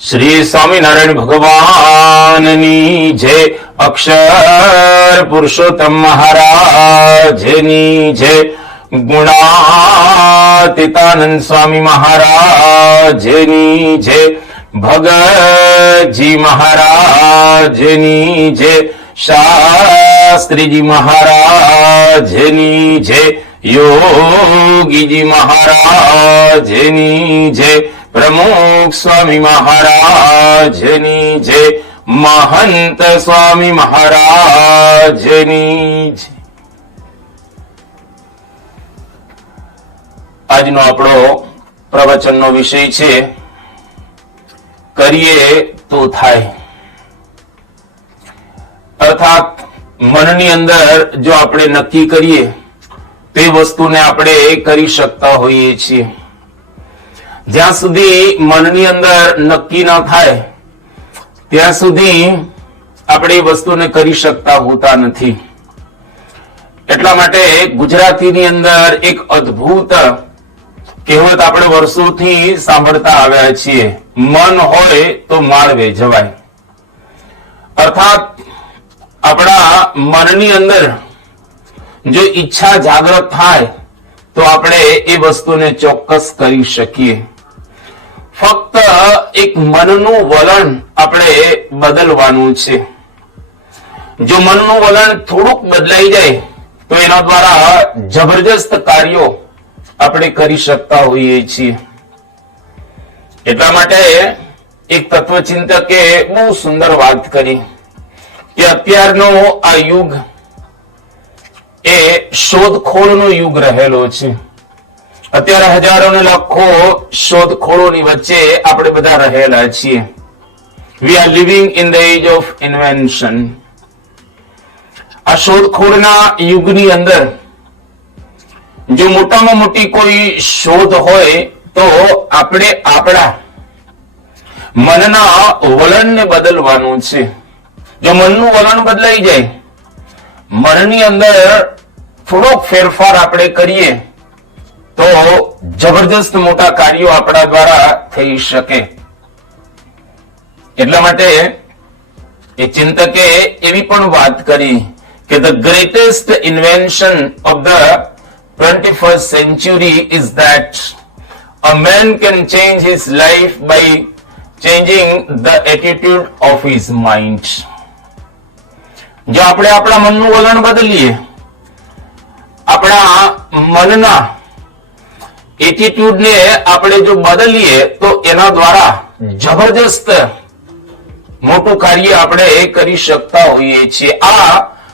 શ્રી સ્વામિનારાયણ ભગવાનની જય. અક્ષર પુરુષોત્તમ મહારાજની જય. ગુણાતીતાનંદ સ્વામી મહારાજની જય. ભગતજી મહારાજની જય. શાસ્ત્રીજી મહારાજની જય. યોગીજી મહારાજની જય. પ્રમુખ સ્વામી મહારાજની જય. મહંત સ્વામી મહારાજની જય. આજનો આપણો પ્રવચનનો વિષય છે કરીએ તો થાય. અર્થાત મનની અંદર જો આપણે નક્કી કરીએ તે વસ્તુને આપણે કરી શકતા હોઈએ છીએ. જ્યાં સુધી મનની અંદર નક્કી ન થાય ત્યાં સુધી આપણે એ વસ્તુને કરી શકતા હોતા નથી. એટલા માટે ગુજરાતીની અંદર એક અદ્ભુત કહેવત આપણે વર્ષોથી સાંભળતા આવ્યા છીએ, મન હોય તો માળવે જવાય. અર્થાત આપણા મનની અંદર જો ઈચ્છા જાગૃત થાય તો આપણે એ વસ્તુને ચોક્કસ કરી શકીએ. ફક્ત એક મનનું વલણ આપણે બદલવાનું છે. જો મનનું વલણ થોડુંક બદલાઈ જાય તો એના દ્વારા જબરજસ્ત કાર્યો આપણે કરી શકતા હોઈએ છીએ. એટલા માટે એક તત્વચિંતકે બહુ સુંદર વાત કરી કે અત્યારનો આ યુગ એ શોધખોળનો યુગ રહેલો છે. અત્યારે હજારો ને લાખો શોધખોળોની વચ્ચે આપણે બધા રહેલા છીએ. We are living in the age of invention. આ શોધખોળના યુગની અંદર જો મોટામાં મોટી કોઈ શોધ હોય તો આપણે આપણા મનના વલણને બદલવાનું છે. જો મનનું વલણ બદલાઈ જાય, મનની અંદર થોડોક ફેરફાર આપણે કરીએ તો જબરજસ્ત મોટા કાર્યો આપણા દ્વારા થઈ શકે. એટલા માટે એ ચિંતકે એવી પણ વાત કરી કે the greatest invention of the 21st century is that a man can change his life by changing the attitude of his mind. જો આપણે આપણા મનનું વલણ બદલીએ, આપણા મનના એટીટ્યુડને આપણે જો બદલીએ તો એના દ્વારા જબરજસ્ત મોટું કાર્ય આપણે કરી શકતા હોઈએ છીએ. આ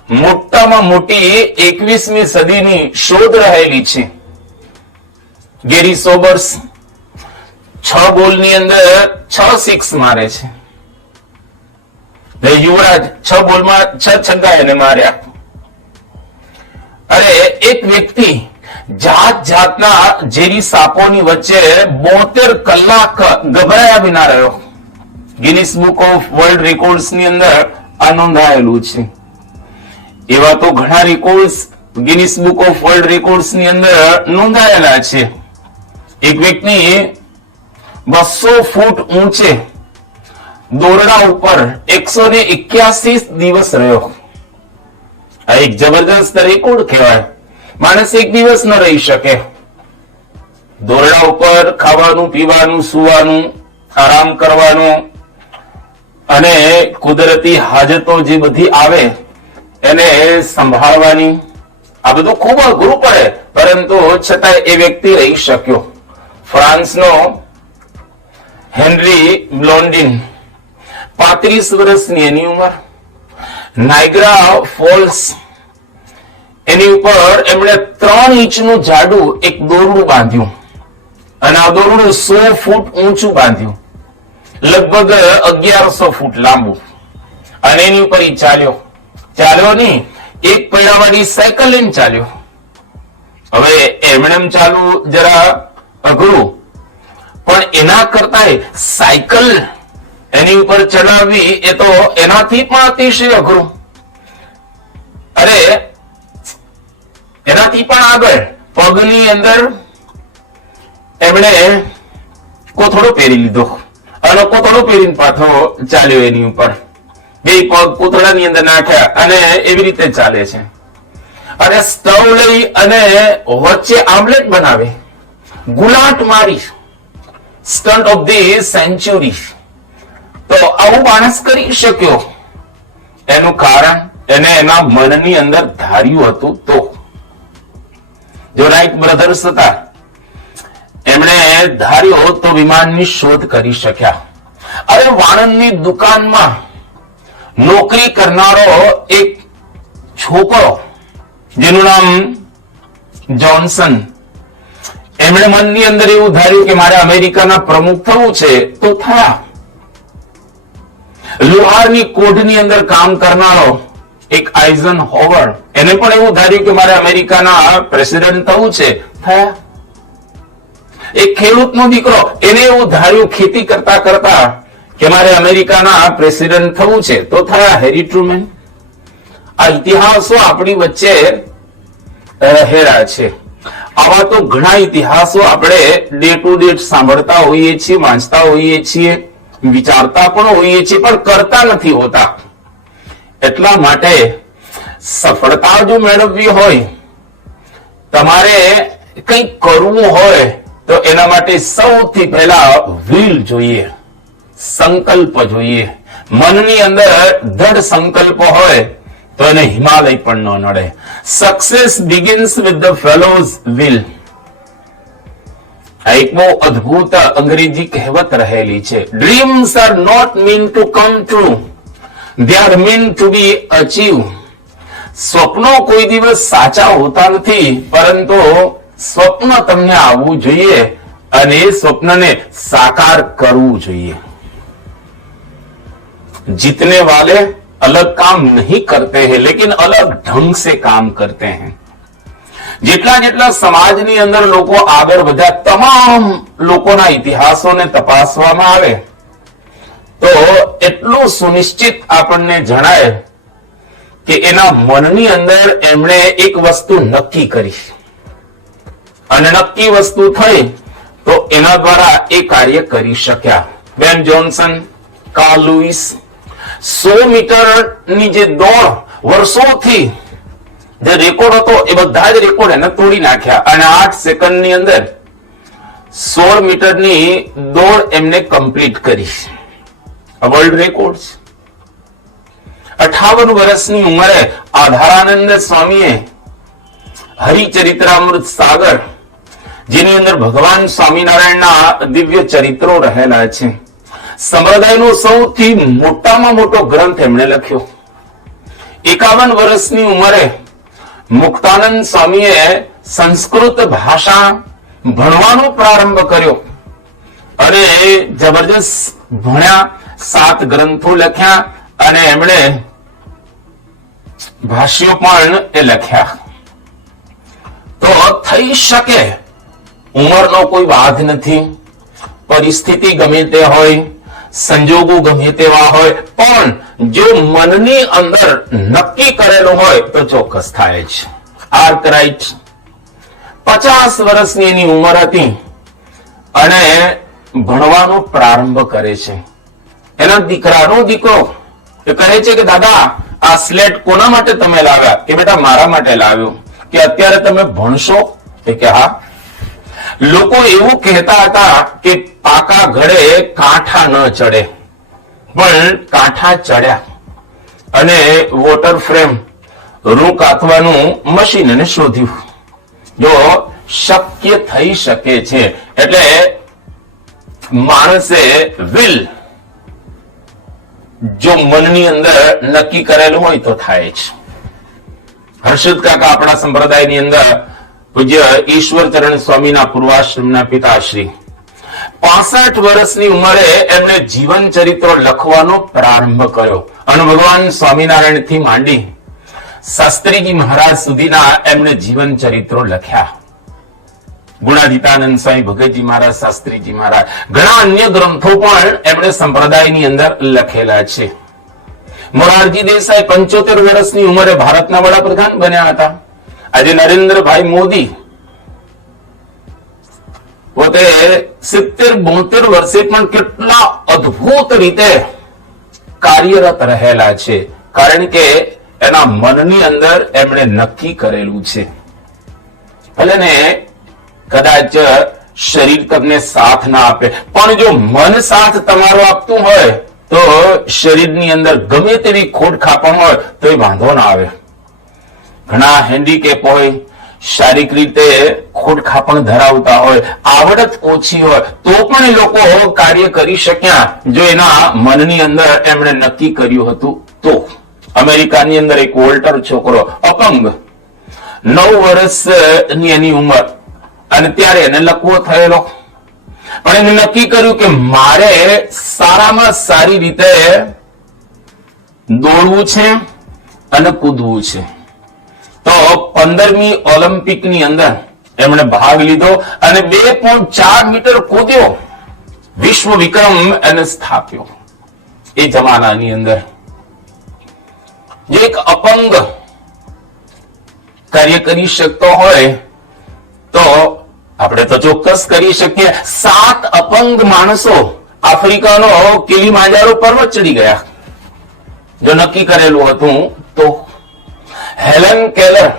મોટામાં મોટી 21મી સદીની શોધ રહેલી છે. ગેરી સોબર્સ 6 બોલની અંદર 6 સિક્સ મારે છે. યુવરાજ 6 બોલમાં 6 છગ્ગા એને માર્યા. અરે એક વ્યક્તિ જાત જાતના ઝેરી સાપોની વચ્ચે 72 કલાક ગભરાયા વિના રહ્યો. Guinness book of world records ની અંદર આ નોંધાયેલું છે. એવા તો ઘણા records Guinness book of world records ની અંદર નોંધાયેલા છે. એક વ્યક્તિ 200 ફૂટ ઊંચે દોરડા ઉપર 181 દિવસ રહ્યો. આ એક જબરદસ્ત રેકોર્ડ કહેવાય. માણસ એક દિવસ ન રહી શકે. દોરડા ઉપર ખાવાનું, પીવાનું, સુવાનું, આરામ કરવાનું અને કુદરતી હાજતો જે બધી આવે એને સંભાળવાની, આ બધું ખૂબ અઘરું પડે, પરંતુ છતાં એ વ્યક્તિ રહી શક્યો. ફ્રાન્સનો હેનરી બ્લોન્ડિન 35 વર્ષની એની ઉંમર. નાયગ્રા ફોલ્સ એની ઉપર એમણે 3 ઇંચનું જાડું એક દોરડું બાંધ્યું અને આ દોરડું 100 ફૂટ ઊંચું બાંધ્યું, લગભગ 1100 ફૂટ લાંબુ. અને એની ઉપર ઈ ચાલ્યો નહીં, એક પૈડાવાળી સાયકલ લઈને ચાલ્યો. હવે એમણે ચાલવું જરા અઘરું, પણ એના કરતા સાયકલ એની ઉપર ચલાવવી એ તો એનાથી પણ અતિશય અઘરું. અરે એનાથી પણ આગળ પગની અંદર એમણે કોથળો પહેરી લીધો અને કોથળો પહેરીને પાછો ચાલ્યો એની ઉપર, બે પગ કોથળાની અંદર નાખ્યા અને એવી રીતે ચાલે છે. અને સ્ટવ લઈ અને વચ્ચે આમલેટ બનાવે, ગુલાટ મારી, સ્ટન્ટ ઓફ ધી સેન્ચુરી. તો આવું માણસ કરી શક્યો એનું કારણ એને એના મનની અંદર ધાર્યું હતું. તો જો રાઈટ બ્રધર્સ હતા, એમણે ધાર્યો તો વિમાનની શોધ કરી શક્યા. અરે વાણંદની દુકાનમાં નોકરી કરનારો એક છોકરો જેનું નામ જોન્સન, એમણે મનની અંદર એવું ધાર્યું કે મારે અમેરિકાના પ્રમુખ થવું છે, તો થયા. લોહારની કોઢની અંદર કામ કરનારો એક આઇઝન હોવર, એને પણ એવું ધાર્યું કે મારે અમેરિકાના પ્રેસિડેન્ટ થવું છે, થયા. એક ખેડૂતનો દીકરો, એને એવું ધાર્યું ખેતી કરતા કરતા કે મારે અમેરિકાના પ્રેસિડેન્ટ થવું છે, તો થયા હેરી ટ્રુમેન. આ ઇતિહાસો આપણી વચ્ચે રહેલા છે. આવા તો ઘણા ઇતિહાસો આપણે ડે ટુ ડે સાંભળતા હોઈએ છીએ, વાંચતા હોઈએ છીએ, વિચારતા પણ હોઈએ છીએ, પણ કરતા નથી હોતા. એટલા માટે સફળતા જો મેળવવી હોય, તમારે કંઈક કરવું હોય, તો એના માટે સૌથી પહેલા વિલ જોઈએ, સંકલ્પ જોઈએ. મનની અંદર દૃઢ સંકલ્પ હોય તો એને હિમાલય પણ ન નડે. Success begins with the fellows will. આ એક બહુ અદ્ભુત અંગ્રેજી કહેવત રહેલી છે. Dreams are not mean to come true, they are mean to be achieve. સ્વપ્નો કોઈ દિવસ સાચા હોતા નથી, પરંતુ સ્વપ્ન તમને આવવું જોઈએ અને એ સ્વપ્નને સાકાર કરવું જોઈએ. જીતને વાલે अलग काम नहीं करते हैं, लेकिन अलग ढंग से काम करते हैं. જેટલા જેટલા સમાજની અંદર લોકો આગળ વધ્યા, તમામ લોકોના ઇતિહાસોને તપાસવામાં આવે તો એટલું સુનિશ્ચિત આપણને જણાય કે એના મનની અંદર એમણે એક વસ્તુ નક્કી કરી અને નક્કી વસ્તુ થઈ તો એના દ્વારા એ કાર્ય કરી શક્યા. બેન જોન્સન, કાર્લ લુઈસ 100 મીટરની જે દોડ વર્ષોથી જે રેકોર્ડ હતો એ બધા જ રેકોર્ડ એને તોડી નાખ્યા અને 8 સેકન્ડની અંદર 16 મીટરની દોડ એમને કમ્પ્લીટ કરી. World record. 58 વર્ષની ઉંમરે આધારાનંદ સ્વામીએ હરિચરિત્રામૃત સાગર, જેની અંદર ભગવાન સ્વામિનારાયણના દિવ્ય ચરિત્રો રહેલા છે, સંપ્રદાયનો સૌથી મોટામાં મોટો ગ્રંથ એમણે લખ્યો. 51 વર્ષની ઉંમરે મુક્તાનંદ સ્વામીએ સંસ્કૃત ભાષા ભણવાનો પ્રારંભ કર્યો અને જબરજસ્ત ભણ્યા, 7 ગ્રંથો લખ્યા અને એમણે ભાષ્યો પણ એ લખ્યા. તો થઈ શકે, ઉંમરનો કોઈ વાદ નથી, પરિસ્થિતિ ગમે તે હોય, સંજોગો ગમે તેવા હોય, પણ જો મનની અંદર નક્કી કરેલું હોય તો ચોક્કસ થાય જ. આર્કરાઇટ 50 વર્ષની એની ઉંમર હતી અને ભણવાનો પ્રારંભ કરે છે. એના દીકરાનો દીકરો એ કહે છે કે દાદા, આ સ્લેટ કોના માટે તમે લાવ્યા? કે બેટા મારા માટે લાવ્યો. કે અત્યારે તમે ભણશો? કે હા. લોકો એવું કહેતા હતા કે પાકા ઘડે કાંઠા ન ચડે, પણ કાંઠા ચડ્યા અને વોટર ફ્રેમ, રૂ કાતવાનું મશીન એને શોધ્યું. જો શક્ય થઈ શકે છે એટલે માણસે વિલ જો મનની અંદર નક્કી કરેલું હોય તો થાય જ. હર્ષદ કાકા આપણા સંપ્રદાયની અંદર પૂજ્ય ઈશ્વરચરણ સ્વામીના પૂર્વાશ્રમના પિતાશ્રી 65 વર્ષની ઉંમરે એમણે જીવન ચરિત્ર લખવાનો પ્રારંભ કર્યો અને ભગવાન સ્વામિનારાયણ થી માંડી શાસ્ત્રીજી મહારાજ સુધીના એમણે જીવન ચરિત્રો લખ્યા. ગુણાદિતાનંદ સ્વામી, ભગતજી મહારાજ, શાસ્ત્રીજી મહારાજ, ઘણા અન્ય ગ્રંથો પણ એમણે સંપ્રદાયની અંદર લખેલા છે. મોરારજી દેસાઈ 75 વર્ષની ઉંમરે ભારતના વડાપ્રધાન બન્યા હતા. આજે નરેન્દ્રભાઈ મોદી પોતે 70-72 વર્ષે પણ કેટલા અદ્ભુત રીતે કાર્યરત રહેલા છે, કારણ કે એના મનની અંદર એમણે નક્કી કરેલું છે. ભલે ને કદાચ શરીર તમને સાથ ના આપે, પણ જો મન સાથ તમારો આપતું હોય તો શરીરની અંદર ગમે તેવી ખોટ ખાપણ હોય તો એ વાંધો ના આવે. ઘણા હેન્ડીકેપ હોય, શારીરિક રીતે ખોટ ખાપણ ધરાવતા હોય, આવડત ઓછી હોય, તો પણ એ લોકો કાર્ય કરી શક્યા જો એના મનની અંદર એમણે નક્કી કર્યું હતું તો. અમેરિકાની અંદર એક વોલ્ટર છોકરો અપંગ, 9 વર્ષની એની ઉંમર, અને ત્યારે એને લકવો થયેલો, પણ એને નક્કી કર્યું કે મારે સારામાં સારી રીતે દોડવું છે અને કૂદવું છે. તો 15મી ઓલિમ્પિકની અંદર એમણે ભાગ લીધો અને 2.4 મીટર કૂદ્યો, વિશ્વ વિક્રમ એને સ્થાપ્યો. એ જમાનાની અંદર જે એક અપંગ કાર્ય કરી શકતો હોય તો આપણે તો ચોક્કસ કરી શકીએ. 7 અપંગ માણસો આફ્રિકાનો કિલીમાંજારો પર્વત ચડી ગયા જો નક્કી કરેલું હતું તો. હેલન કેલર,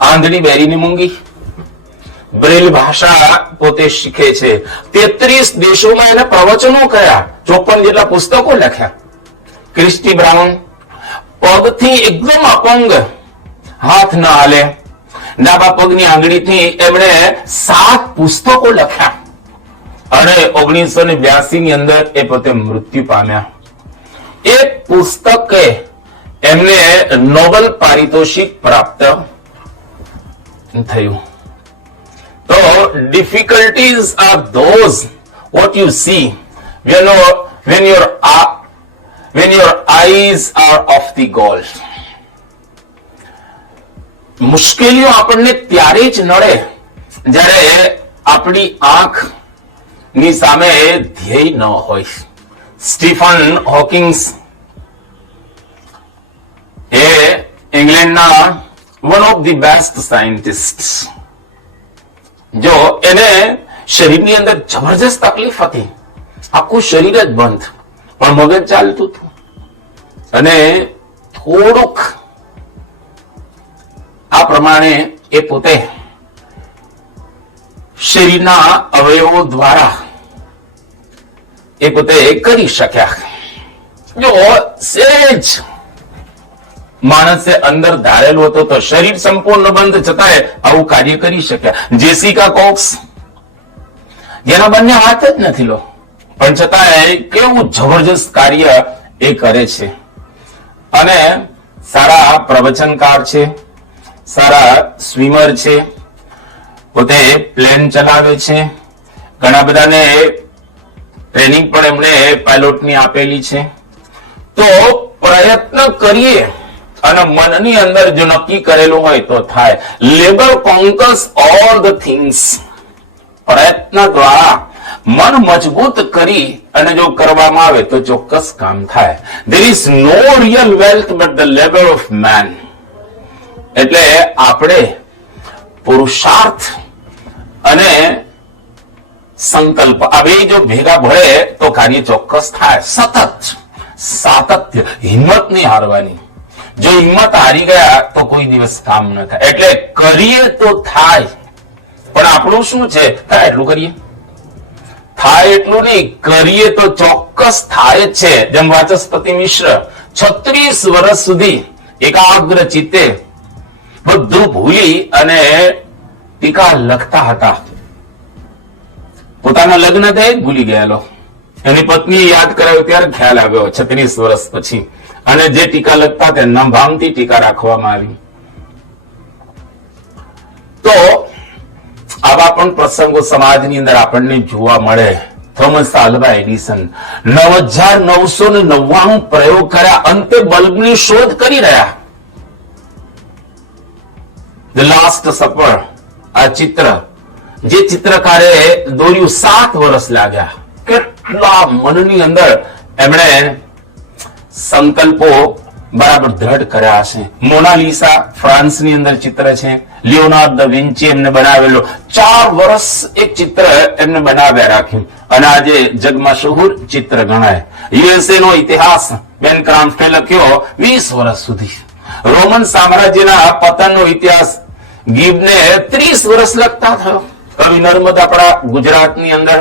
આંધળી બેરીની મૂંગી, બ્રેલ ભાષા પોતે શીખે છે, 33 દેશોમાં એને પ્રવચનો કર્યા, 54 જેટલા પુસ્તકો લખ્યા. ક્રિસ્ટી બ્રાઉન, પગથી એકદમ અપંગ, હાથ ન હાલે, ડાબા પગની આંગળીથી એમણે 7 પુસ્તકો લખ્યા અને 1982 ની અંદર એ પોતે મૃત્યુ પામ્યા. એ પુસ્તકે એમને નોબેલ પારિતોષિક પ્રાપ્ત થયું. તો difficulties R those what you C when your eyes are off the goal. મુશ્કેલીઓ આપણને ત્યારે જ નડે જ્યારે આપણી આંખની સામે ધ્યેય ન હોય. સ્ટીફન હોકિંગ્સ એ ઇંગ્લેન્ડના one of the best scientist. જો એને શરીરની અંદર જબરજસ્ત તકલીફ હતી, આખું શરીર જ બંધ, પણ મગજ ચાલતું હતું અને થોડુંક આ પ્રમાણે એ પોતે શરીરના અવયવો દ્વારા એ પોતે કરી શક્યા. જો સહેજ માણસે અંદર ધારેલું હતું તો શરીર સંપૂર્ણ બંધ છતાંય આવું કાર્ય કરી શક્યા. જેસિકા કોક્સ, જેના બંને હાથ જ નથી લો, પણ છતાંય કેવું જબરજસ્ત કાર્ય એ કરે છે. અને સારા પ્રવચનકાર છે, સારા સ્વિમર છે, પોતે પ્લેન ચલાવે છે, ઘણા બધાને ટ્રેનિંગ પણ એમણે પાયલોટની આપેલી છે. તો પ્રયત્ન કરીએ અને મનની અંદર જો નક્કી કરેલું હોય તો થાય. Labour conquers all the things. પ્રયત્ન દ્વારા મન મજબૂત કરી અને જો કરવામાં આવે તો ચોક્કસ કામ થાય. There is no real wealth but the labor of man. એટલે આપણે પુરુષાર્થ અને સંકલ્પ આ બે જો ભેગા ભળે તો કાર્ય ચોક્કસ થાય. સતત સાતત્ય, હિંમત નહીં હારવાની. જો હિંમત હારી ગયા તો કોઈ દિવસ કામ ન થાય. એટલે કરીએ તો થાય, પણ આપણું શું છે, થાય એટલું કરીએ, થાય એટલું નહીં, કરીએ તો ચોક્કસ થાય જ છે. જેમ વાચસ્પતિ મિશ્ર 36 વર્ષ સુધી એકાગ્ર ચિત્તે બધું ભૂલી અને ટીકા લખતા હતા. પોતાના લગ્ન થાય જ ભૂલી ગયેલો. એની પત્નીએ યાદ કરાવ્યો ત્યારે ખ્યાલ આવ્યો 36 વર્ષ પછી. અને જે ટીકા લખતા તે નભામતી ટીકા રાખવામાં આવી. તો આવા પણ પ્રસંગો સમાજની અંદર આપણને જોવા મળે. થોમસ આલ્વા એડિસન 9999 પ્રયોગ કર્યા, અંતે બલ્બની શોધ કરી રહ્યા. ધ લાસ્ટ સપર, આ ચિત્ર જે ચિત્રકારે દોર્યું 7 વર્ષ લાગ્યા. કેટલા મનની અંદર એમણે સંકલ્પો બરાબર દ્રઢ કર્યા છે. મોનાલિસા ફ્રાન્સની અંદર ચિત્ર છે. લિયોનાર્ડો દ વિન્ચી એમને બનાવેલો 4 વર્ષ એક ચિત્ર એમને બનાવ્યા રાખ્યું અને આજે જગમશહૂર ચિત્ર ગણાય. યુએસએ નો ઇતિહાસ બેન ક્રાફ્ટે લખ્યો 20 વર્ષ સુધી. રોમન સામ્રાજ્યના પતનનો ઇતિહાસ ગિબને 30 વર્ષ લખતા થયો. કવિ નર્મદ આપણા ગુજરાતની અંદર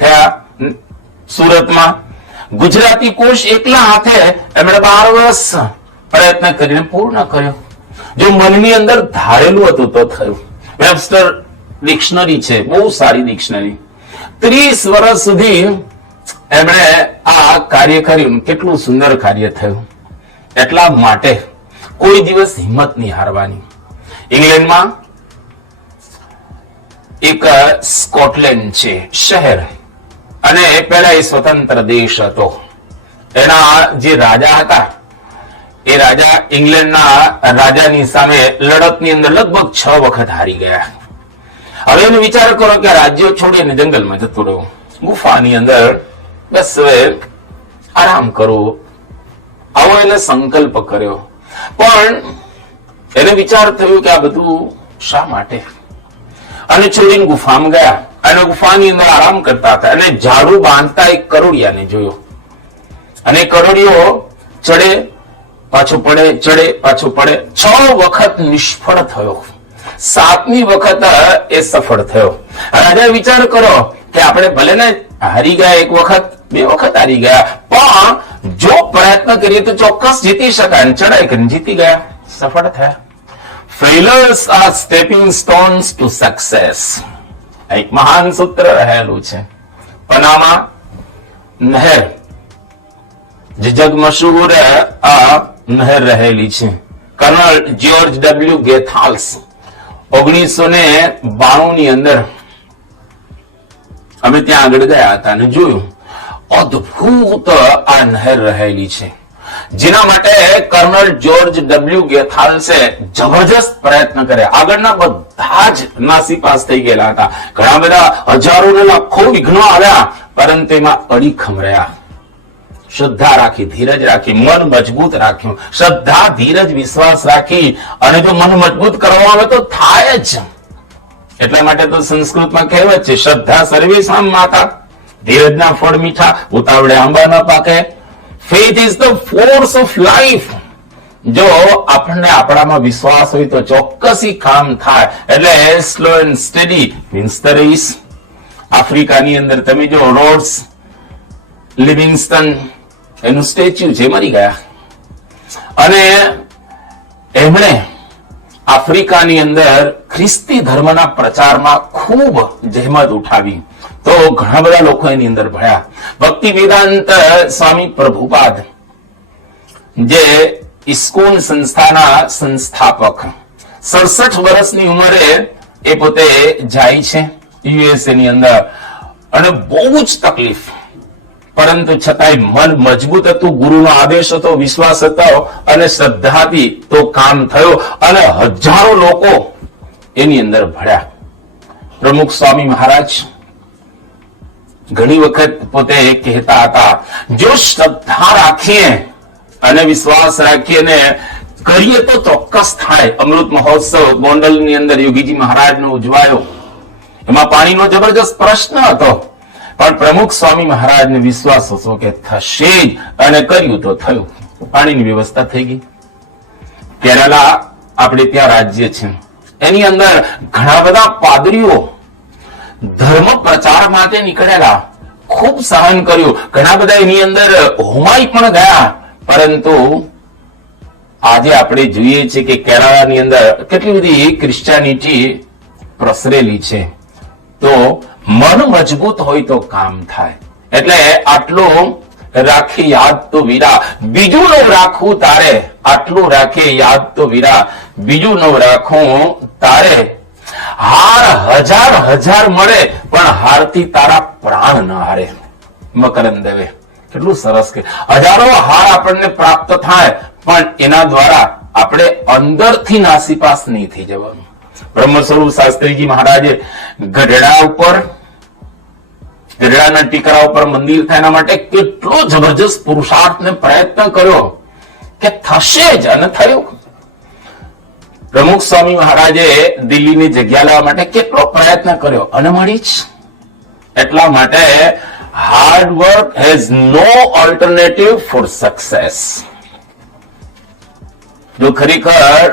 થયા સુરતમાં. ગુજરાતી કોશ એકલા હાથે એમણે 12 વર્ષ પ્રયત્ન કરીને પૂર્ણ કર્યો. જો મનની અંદર ધારેલું હતું તો થયું. વેબસ્ટર ડિક્શનરી છે, બહુ સારી ડિક્શનરી. 30 વર્ષ સુધી એમણે આ કાર્ય કર્યું. કેટલું સુંદર કાર્ય થયું. એટલા માટે કોઈ દિવસ હિંમત નહીં હારવાની. ઇંગ્લેન્ડમાં એક સ્કોટલેન્ડ છે શહેર, અને પહેલા એ સ્વતંત્ર દેશ હતો. એના જે રાજા હતા એ રાજા ઇંગ્લેન્ડના રાજાની સામે લડતની અંદર લગભગ 6 વખત હારી ગયા. હવે એનો વિચાર કરો કે રાજ્ય છોડીને જંગલમાં જતો રહ્યો, ગુફાની અંદર બસ હવે આરામ કરો, આવો એને સંકલ્પ કર્યો. પણ એને વિચાર થયો કે આ બધું શા માટે, અને છોડીને ગુફામાં ગયા અને ગુફાની અંદર આરામ કરતા હતા અને ઝાડુ બાંધતા એક કરોડિયાને જોયો. અને કરોડિયો ચડે પાછો પડે, ચડે પાછો પડે. 6 વખત નિષ્ફળ થયો, 7મી વખત એ સફળ થયો. રાજા વિચાર કરો કે આપણે ભલે ને હારી ગયા, 1 વખત 2 વખત હારી ગયા, પણ જો પ્રયત્ન કરીએ તો ચોક્કસ જીતી શકાય. ચડાઈ કરીને જીતી ગયા, સફળ થયા. Failures are stepping stones to success. એક મહાન સૂત્ર રહેલું છે. પનામા નહેર જે જગમશહૂર આ નહેર રહેલી છે. કર્નલ જ્યોર્જ ડબલ્યુ ગેથાલ્સ 1992 ની અંદર અમે ત્યાં આગળ ગયા હતા અને જોયું અદ્ભુત આ નહેર રહેલી છે, જેના માટે કર્નલ જ્યોર્જ ડબલ્યુ ગેથાલ્સે જબરજસ્ત પ્રયત્ન કર્યા. આગળના બધા જ નાસીપાસ થઈ ગયેલા હતા. ઘણા બધા હજારો ને લાખો વિઘ્નો આવ્યા, પરંતુ એમાં અડીખમ રહ્યા. શ્રદ્ધા રાખી, ધીરજ રાખી, મન મજબૂત રાખ્યું. શ્રદ્ધા, ધીરજ, વિશ્વાસ રાખી અને જો મન મજબૂત કરવા આવે તો થાય જ. એટલા માટે તો સંસ્કૃતમાં કહેવત છે, શ્રદ્ધા સર્વેષાં માતા, ધીરજના ફળ મીઠા, ઉતાવળે આંબા ન પાકે. Faith is the force of life. જો આપણને આપણામાં વિશ્વાસ હોય તો ચોક્કસ કામ થાય. એટલે slow and study means the race. આફ્રિકાની અંદર તમે જો રોડ્સ લિવિંગસ્ટન એનું સ્ટેચ્યુ છે, મરી ગયા. અને એમણે આફ્રિકાની અંદર ખ્રિસ્તી ધર્મના પ્રચારમાં ખૂબ જહેમત ઉઠાવી. તો ઘણા બધા લોકો એની અંદર ભળ્યા. ભક્તિ વેદાંત સ્વામી પ્રભુપાદ જે ઇસ્કોન સંસ્થાના સંસ્થાપક, 67 વર્ષની ઉંમરે એ પોતે જાય છે યુએસએ ની અંદર, અને બહુ જ તકલીફ, પરંતુ છતાંય મન મજબૂત હતું, ગુરુનો આદેશ હતો, વિશ્વાસ હતો અને શ્રદ્ધાથી તો કામ થયો અને હજારો લોકો એની અંદર ભળ્યા. પ્રમુખ સ્વામી મહારાજ ઘણી વખત પોતે કહેતા હતા, જો શ્રદ્ધા રાખીએ અને વિશ્વાસ રાખીએ ને કરીએ તો ચોક્કસ થાય. અમૃત મહોત્સવ ગોંડલની અંદર યોગીજી મહારાજનો ઉજવાયો. એમાં પાણીનો જબરજસ્ત પ્રશ્ન હતો, પણ પ્રમુખ સ્વામી મહારાજને વિશ્વાસ હતો કે થશે જ, અને કર્યું તો થયું. પાણીની વ્યવસ્થા થઈ ગઈ. કેરાલા આપણે ત્યાં રાજ્ય છે, એની અંદર ઘણા બધા પાદરીઓ ધર્મ પ્રચાર માટે નીકળેલા, ખૂબ સહન કર્યું. ઘણા બધા એની અંદર હોમાઈ પણ ગયા, પરંતુ આજે આપણે જોઈએ છીએ કે કેરાલાની અંદર કેટલી બધી ક્રિશ્ચિયાનિટી પ્રસરેલી છે. તો મન મજબૂત હોય તો કામ થાય. એટલે આટલું રાખી યાદ તો વીરા, બીજું ન રાખવું તારે. આટલું રાખી યાદ તો વીરા, બીજું ન રાખવું તારે. હાર હજાર મળે, પણ હારથી તારા પ્રાણ ન હારે. મકરંદ દવે કેટલું સરસ કે હજારો હાર આપણને પ્રાપ્ત થાય, પણ એના દ્વારા આપણે અંદરથી નાસીપાસ નહીં થઈ જવાનું. બ્રહ્મ સ્વરૂપ શાસ્ત્રીજી મહારાજે ગઢડાના ટીકરા ઉપર મંદિર થાય એના માટે કેટલો જબરજસ્ત પુરુષાર્થ ને પ્રયત્ન કર્યો. કે થશે જ, અને થયું. પ્રમુખ સ્વામી મહારાજે દિલ્હીની જગ્યા લેવા માટે કેટલો પ્રયત્ન કર્યો અને મળી જ. એટલા માટે hard work has no alternative for success. જો ખરેખર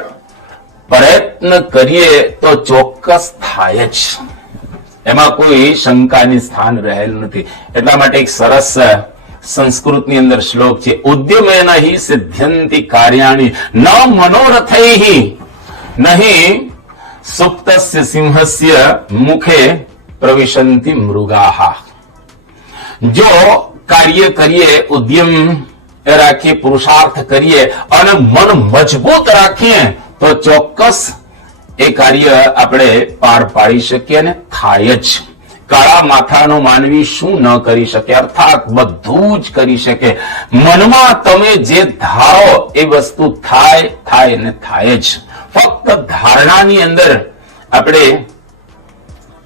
પ્રયત્ન કરીએ તો ચોક્કસ થાય જ, એમાં કોઈ શંકાની સ્થાન રહેલું નથી. એટલા માટે એક સરસ સંસ્કૃતની અંદર શ્લોક છે, ઉદ્યમેન હિ સિદ્ધ્યંતિ કાર્યાણિ ન મનોરથૈ નહીં સુપ્તસ્ય સિંહસ્ય મુખે પ્રવિશંતિ મૃગાહ. જો કાર્ય કરીએ, ઉદ્યમ રાખીએ, પુરુષાર્થ કરીએ અને મન મજબૂત રાખીએ તો ચોક્કસ એ કાર્ય આપણે પાર પાડી શકીએ અને થાય જ. કાળા માથાનો માનવી શું ન કરી શકે, અર્થાત બધું જ કરી શકે. મનમાં તમે જે ધારો એ વસ્તુ થાય અને થાય જ. ફક્ત ધારણાની અંદર આપણે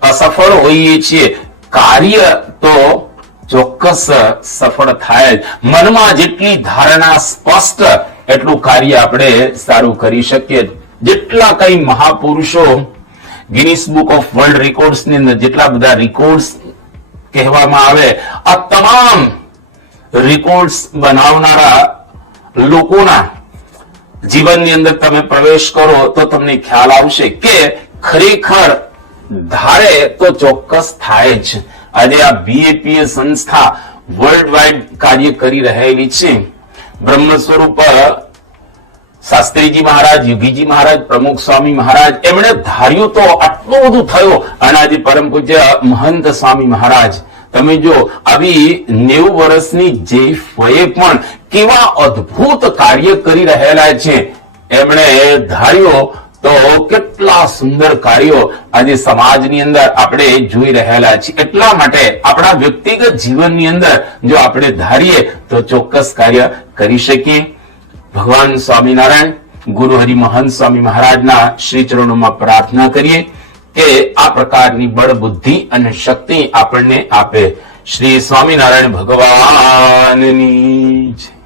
અસફળ હોઈએ છીએ, કાર્ય તો ચોક્કસ સફળ થાય જ. મનમાં જેટલી ધારણા સ્પષ્ટ એટલું કાર્ય આપણે સારું કરી શકીએ. જેટલા કઈ મહાપુરુષો Guinness book of world records ની અંદર જેટલા બધા રેકોર્ડ્સ કહેવામાં આવે, આ તમામ રેકોર્ડ્સ બનાવનારા લોકોના જીવનની અંદર તમે પ્રવેશ કરો તો તમને ખ્યાલ આવશે કે ખરેખર ધારે તો ચોક્કસ થાય જ. આજે આ બીએપીએ સંસ્થા વર્લ્ડ વાઇડ કાર્ય કરી રહેલી છે. બ્રહ્મ સ્વરૂપ શાસ્ત્રીજી મહારાજ, યોગીજી મહારાજ, પ્રમુખ સ્વામી મહારાજ, એમણે ધાર્યું તો આટલું બધું થયું. અને આજે પરમ પૂજ્ય મહંત સ્વામી મહારાજ, તમે જો આવી 90 વર્ષની જે વયે પણ કેવા અદ્ભુત કાર્ય કરી રહેલા છે. એમણે ધાર્યો તો કેટલા સુંદર કાર્યો આજે સમાજની અંદર આપણે જોઈ રહેલા છીએ. એટલા માટે આપણા વ્યક્તિગત જીવનની અંદર જો આપણે ધારીએ તો ચોક્કસ કાર્ય કરી શકીએ. ભગવાન સ્વામિનારાયણ ગુરુ હરિ મહંત સ્વામી મહારાજના શ્રી ચરણોમાં પ્રાર્થના કરીએ કે આ પ્રકારની બળ, બુદ્ધિ અને શક્તિ આપણને આપે. શ્રી સ્વામિનારાયણ ભગવાનની જય.